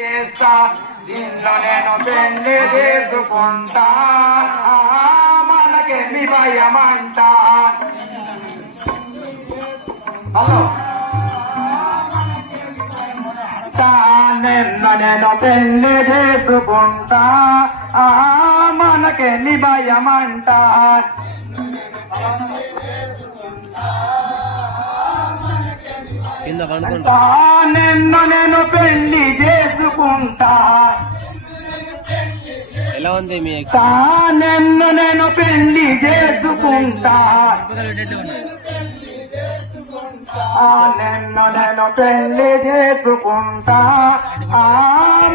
దీంట్లో నేను పెళ్లి చేసుకుంటా మనకేమి భయమంట. హలో నేను పెళ్లి చేసుకుంటా మనకేమి భయమంట. నేను పెళ్లి చేసుకుంటా. ఎలా ఉంది మీ నేను పెళ్లి చేసుకుంటా. నేను పెళ్లి చేసుకుంటా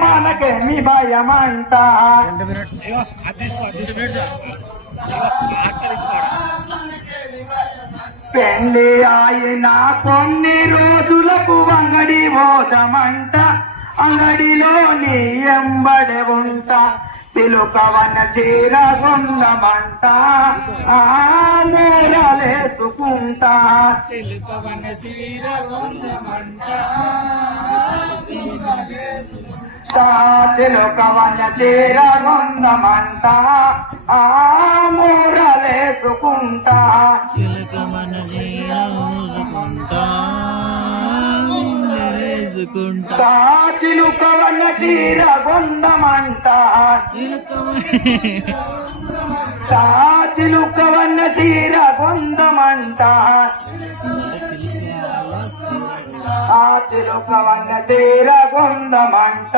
మనకేమి భయమంట. పెళ్లి అయిన కొన్ని రోజులకు అంగడి పోదామంట. అంగడిలో నీ ఎంబడి ఉంటా. పిలుకవన చీర కొందమంట మూరలేసుకుంటా. చిలుకవన చీర కొందమంట చిలుకవన చీర కొందమంట మూరలేసుకుంటా. చిలుకవన చీర కొందమంట చిలుకవన చీర కొందమంట చిలుకవన్న చీర కొందమంట. చిలుకవన్న చీర కొందమంట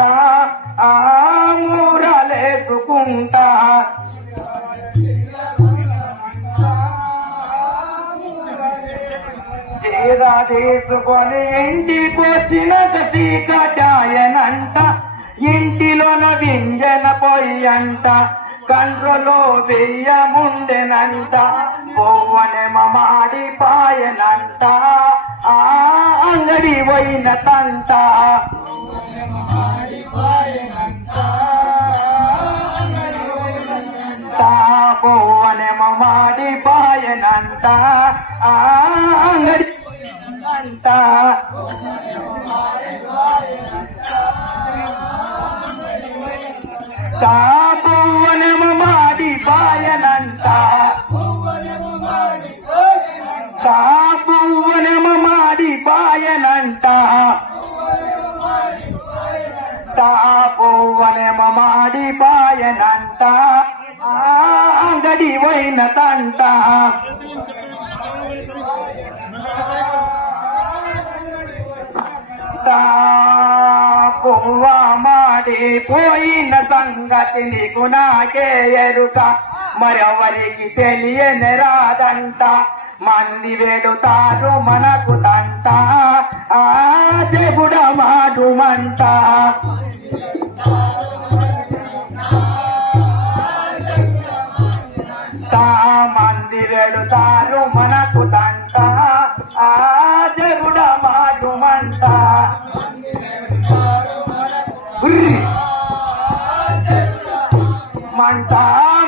మూరలేసుకుంటా. చీర తీసుకొని ఇంటికొచ్చిన చీకటాయనంట. ఇంటిలోన వింజన పొయ్యంట. కండ్రలో వెయ్యముండెనంట. పోవనెమ మాడిపాయనంట అంగడి పోయిన తంట. పోవనెమ మాడిపాయనంట అంగడి అంట. పువ్వనెమ మాడిపాయనంట. పువ్వనెమ మాడిపాయనంట. పువ్వనెమ మాడిపాయనంట అంగడి పోయిన తంట. పువ్వ మాడిపోయిన సంగతి నీకు నాకే ఎరుక. మరెవరికి తెలియని రాదంట. మంది వెడుతారు మనకు తంట దేవుడ మాడుమంట. మంది వెడుతారు మనకు తంట దేవుడ మాడుమంట. మంట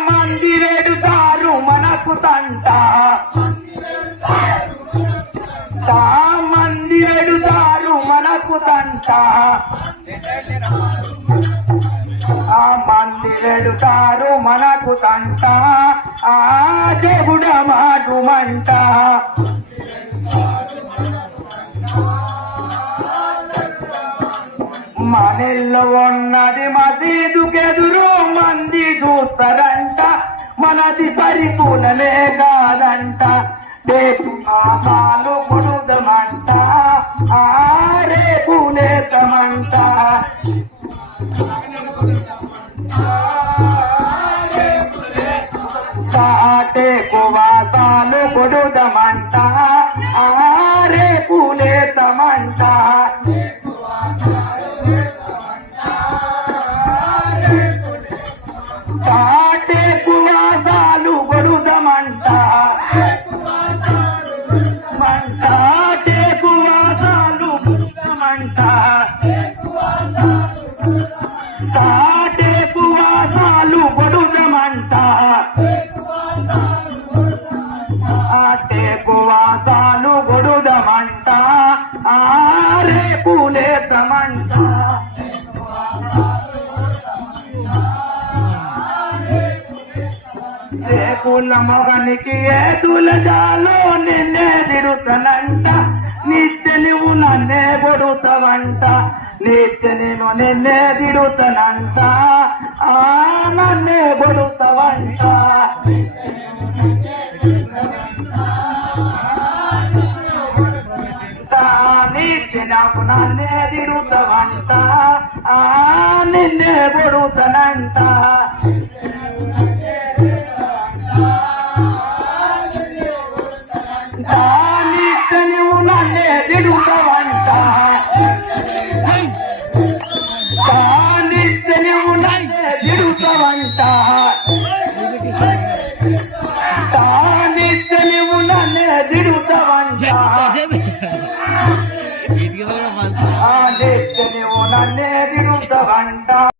మంది వెడుతారు మనకు తంట. మంది వెడుతారు మనకు తంట. మంది వెడుతారు మనకు తంట దేవుడ మాడుమంట. మనెల్లో ఉన్నది మసీదుకెదురు మంది చూస్తారంట. మనది పరిపూలనే కాదంట. రేపు కాసాలు కొడుదమంట రేపు లేతమంట. రేపు వాసాలు కొడుదమంట రేపు లేతమంట. రేపు వాసాలు కొడుదమంట. రేపు వాసాలు కొడుదమంట. పూల మొగనికి ఏతుల జాలో నిన్నే తిడుతానంట నిత్య నువ్వు నన్నే కొడుతావంట నిత్య నేను నిన్నే తిడుతానంట నన్నే కొడుతావంట నిత్యనాకు నన్నే తిడుతావంట నిన్నే కొడుతానంట నిత్య నువ్వు నన్నే తిడుతావంట నిత్య నువ్వు నన్నే తిడుతావంట నిత్య నువ్వు నన్నే తిడుతావంట నిత్య నువ్వు నన్నే తిడుతావంట